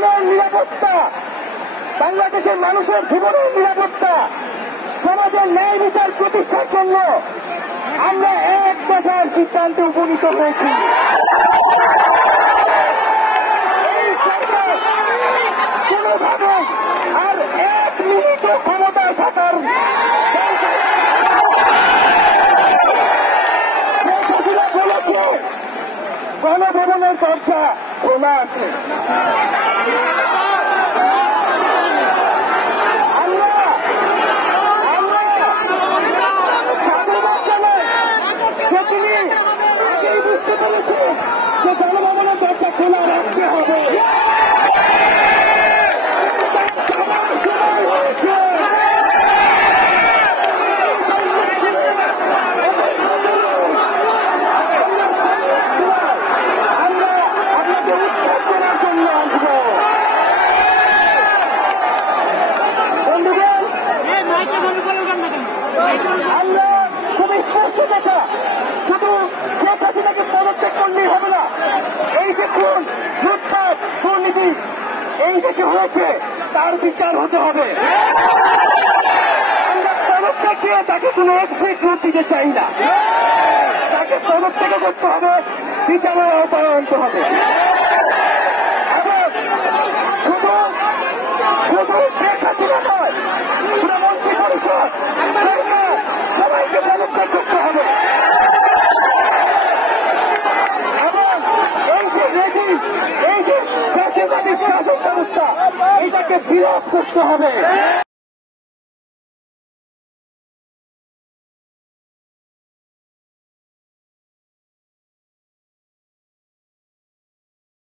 জীবনের নিরাপত্তা, বাংলাদেশের মানুষের জীবনের নিরাপত্তা, সমাজের ন্যায় বিচার প্রতিষ্ঠার জন্য আমরা এক দফার সিদ্ধান্তে উপনীত হয়েছি। এই সরকার কোনোভাবে আর এক মিনিট ক্ষমতায় থাকার বলেছে গণভবনের দরজা খোলা আছে। বুঝতে পেরেছি যে গণভবনের দরজা খোলা রাখতে হবে। আমরা আপনাকে উৎখাত করার জন্য আসব। বন্ধুগণ, আমরা খুবই স্পষ্ট কথা, শুধু শেখ হাসিনাকে পদত্যাগ করলেই হবে না। এই যে খুন, লুটপাট, দুর্নীতি এই দেশে হয়েছে তার বিচার হতে হবে। আমরা পদত্যাগ দিয়ে তাকে কোনো এক্সিট রুট দিতে চাই না। তাকে পদত্যাগ করতে হবে, বিচারের আওতায় আনতে হবে। এবং শুধু শেখ হাসিনা নয়, পুরো মন্ত্রী পরিষদ, সরকার সবাইকে পদত্যাগ করতে হবে। এই যে শাসন ব্যবস্থা, এটাকে বিরোধ করতে হবে।